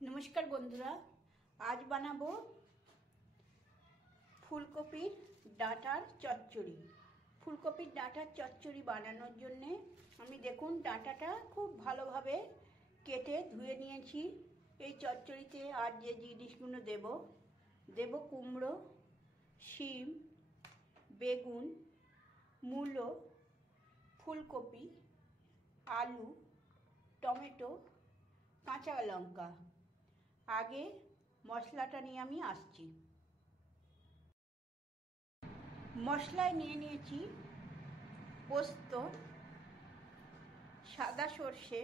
नमस्कार बंधुरा आज बनाबो फुलकपिर डाटार चच्चड़ी। फुलकपिर डाटार चच्चड़ी बानानोर जन्य आमी देखुन डाटाटा खूब भालोभाबे केटे धुए निয়েছি। এই চচ্চড়িতে আর যে জিনিসগুলো দেব কুমড়ো, শিম, বেগুন, মূলো, ফুলকপি, आलू, टमेटो, काँचा लंका। आगे मशलाटा निये आमी आसछि। मशलाय निये निয়েছি पोस्त, सादा सर्षे,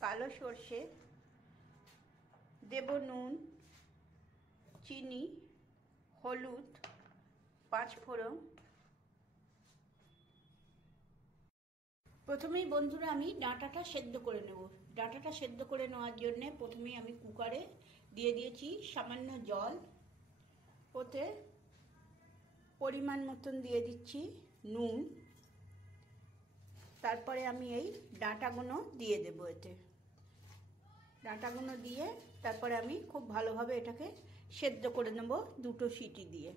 कालो सर्षे, देब नुन, चीनी, हलुद, पाँचफोड़न। प्रथमेই बंधुरा आमी डाँटाटा सेদ্ধ करे नेब। डाँटाटा सेদ্ধ करे नेওয়ার জন্য प्रथमेই आमी कुकारे दिए दिएছি सामान्य जल, ओते परिमाण मतन दिए दिচ্ছি নুন। তারপরে আমি এই ডাঁটাগুলো দিয়ে দেব। এতে ডাঁটাগুলো দিয়ে তারপরে আমি খুব ভালোভাবে এটাকে সেদ্ধ করে নেব দুটো সিটি দিয়ে।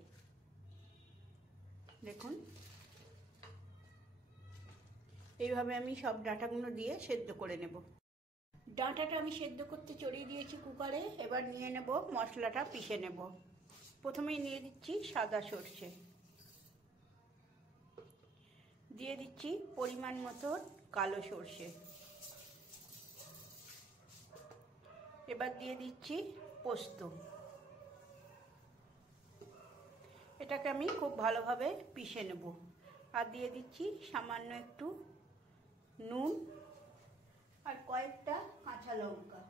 দেখুন এইভাবে আমি সব ডাঁটাগুলো দিয়ে সেদ্ধ করে নেব। ডাঁটাটা আমি সেদ্ধ করতে চড়িয়ে দিয়েছি কুকারে। এবার নিয়ে নেব মশলাটা পিষে নেব। প্রথমেই নিয়ে দিচ্ছি সাদা সরষে, দিয়ে দিচ্ছি পরিমাণ মতো কালো সরষে, এবার দিয়ে দিচ্ছি পোস্ত। এটাকে আমি খুব ভালোভাবে পিষে নেব। আর দিয়ে দিচ্ছি সামান্য একটু নুন আর কয়েকটা কাঁচা লঙ্কা।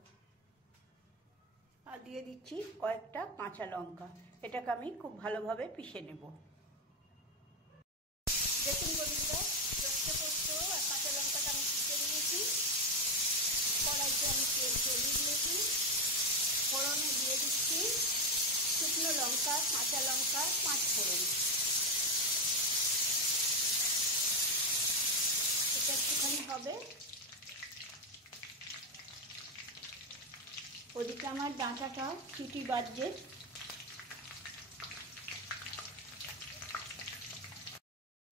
আর দিয়ে দিচ্ছি কয়েকটা কাঁচা লঙ্কা। এটাকে আমি খুব ভালোভাবে পিষে নেব। দেখুন বন্ধুরা, সরষে পোস্ত আর কাঁচা লঙ্কাটা আমি পিষে নিয়েছি। কড়াইতে আমি তেল চড়িয়ে দিয়েছি। ফোড়নে দিয়ে দিচ্ছি শুকনো লঙ্কা, কাঁচা লঙ্কা, পাঁচফোড়ন। এটা একটুখানি হবে। ওদিকে আমার ডাঁটাটা সিটি বাজছে।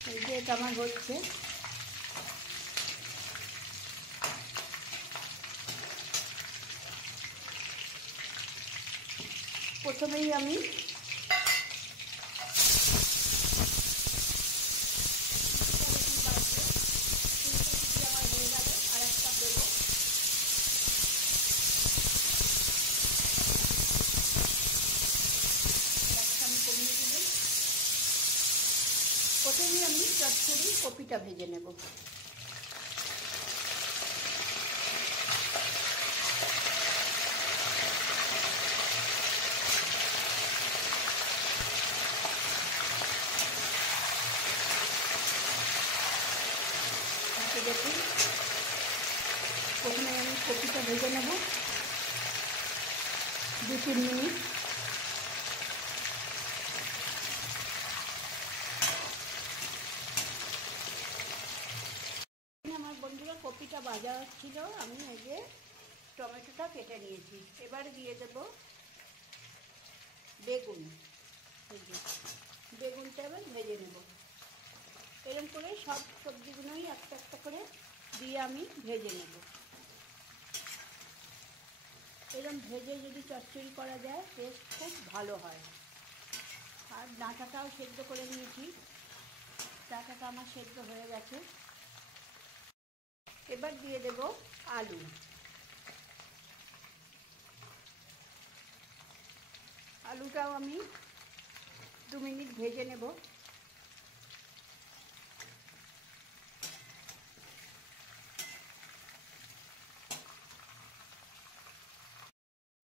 এই যে এটা আমার হচ্ছে। প্রথমেই আমি প্রথমেই আমি চচ্চড়ি কপিটা ভেজে নেব। দেখুন প্রথমে আমি কপিটা ভেজে নেব 2-3 মিনিট। আমার বন্ধুরা কপিটা ভাজা ছিল, আমি এই যে টমেটোটা কেটে নিয়েছি। এবারে দিয়ে দেব বেগুন। বেগুনটা এবার ভেজে নেব। এরকম করে সব সবজিগুলোই একটা একটা করে দিয়ে আমি ভেজে নেব। এরকম ভেজে যদি চচ্চড়ি করা যায় টেস্ট খুব ভালো হয়। আর ডাঁটাটাও সেদ্ধ করে নিয়েছি। ডাঁটাটা আমার সেদ্ধ হয়ে গেছে। এবার দিয়ে দেব আলু। আলুটাও আমি 2 মিনিট ভেজে নেব।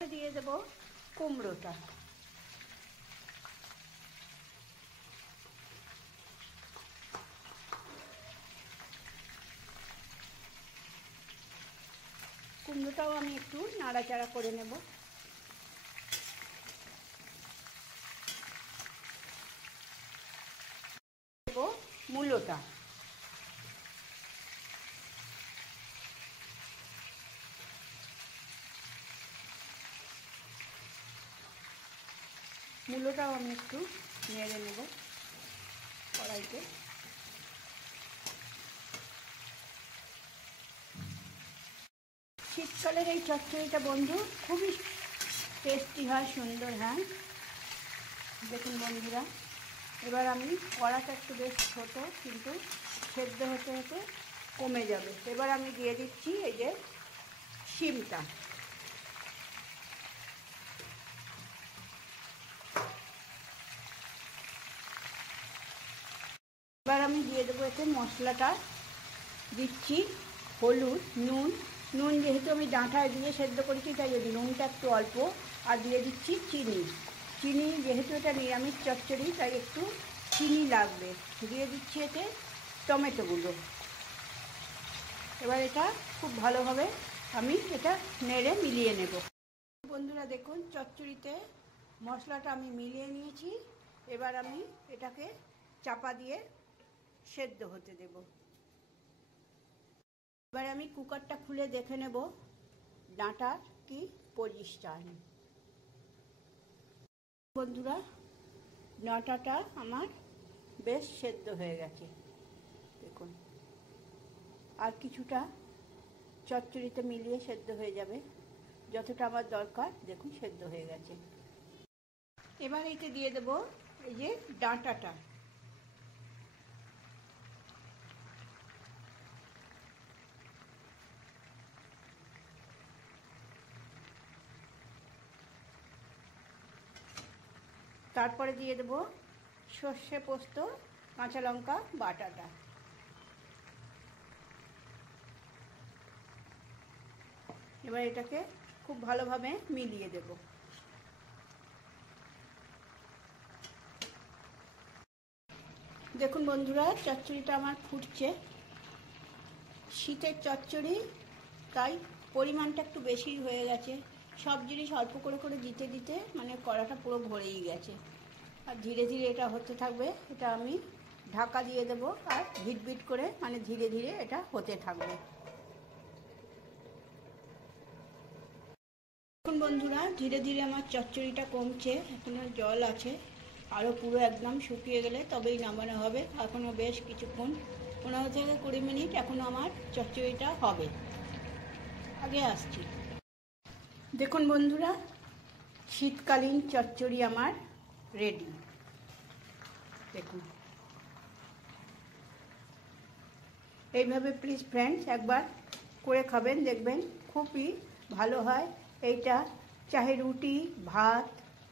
দিয়ে দেব কুমড়োটা। কুমড়োটাও আমি একটু নাড়াচাড়া করে নেব। দেব মূলোটা। মূলোটাও আমি একটু নেড়ে নেব কড়াইতে। শীতকালের এই চচ্চড়িটা বন্ধু খুবই টেস্টি হয়, সুন্দর। হ্যাঁ দেখুন বন্ধুরা, এবার আমি কড়াটা একটু বেশ ছোটো, কিন্তু সেদ্ধ হতে হতে কমে যাবে। এবার আমি দিয়ে দিচ্ছি এই যে শিমটা। এবার আমি দিয়ে দেবো এতে মশলাটা। দিচ্ছি হলুদ, নুন। নুন যেহেতু আমি ডাঁটায় দিয়ে সেদ্ধ করেছি তাই নুনটা একটু অল্প। আর দিয়ে দিচ্ছি চিনি। চিনি যেহেতু এটা নিরামিষ চচ্চড়ি তাই একটু চিনি লাগবে। দিয়ে দিচ্ছি এতে টমেটোগুলো। এবার এটা খুব ভালোভাবে আমি এটা নেড়ে মিলিয়ে নেব। বন্ধুরা দেখুন, চচ্চড়িতে মশলাটা আমি মিলিয়ে নিয়েছি। এবার আমি এটাকে চাপা দিয়ে সেদ্ধ হতে দেব। এবার আমি কুকারটা খুলে দেখে নেব ডাঁটার কি পজিশন। বন্ধুরা, ডাঁটাটা আমার বেশ সেদ্ধ হয়ে গেছে দেখুন। আর কিছুটা চচ্চড়িতে মিলিয়ে সেদ্ধ হয়ে যাবে, যতটা আমার দরকার দেখুন সেদ্ধ হয়ে গেছে। এবার এতে দিয়ে দেব এই যে ডাঁটাটা। তারপরে দিয়ে দেব সর্ষে পোস্ত কাঁচা লঙ্কা বাটাটা। এবার এটাকে খুব ভালোভাবে মিলিয়ে দেব। দেখুন বন্ধুরা, চচ্চড়িটা আমার ফুটছে। শীতের চচ্চড়ি তাই পরিমাণটা একটু বেশি হয়ে গেছে। সব জিনিস অল্প করে করে দিতে দিতে মানে কড়াটা পুরো ভরেই গেছে। আর ধীরে ধীরে এটা হতে থাকবে। এটা আমি ঢাকা দিয়ে দেব আর ভিট করে মানে ধীরে ধীরে এটা হতে থাকবে। এখন বন্ধুরা ধীরে ধীরে আমার চচ্চড়িটা কমছে, এখনো জল আছে। আরও পুরো একদম শুকিয়ে গেলে তবেই নামানো হবে। এখনও বেশ কিছুক্ষণ, 15 থেকে 20 মিনিট এখনও আমার চচ্চড়িটা হবে। আগে আসছি। দেখুন বন্ধুরা, শীতকালীন চচ্চড়ি আমার রেডি। দেখুন, এইভাবে প্লিজ ফ্রেন্ডস একবার করে খাবেন, দেখবেন খুবই ভালো হয়। এইটা চাহে রুটি, ভাত,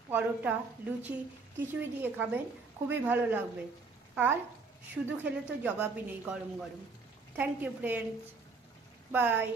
পরোটা, লুচি কিছুই দিয়ে খাবেন, খুবই ভালো লাগবে। আর শুধু খেলে তো জবাবই নেই গরম গরম। Thank you friends, by.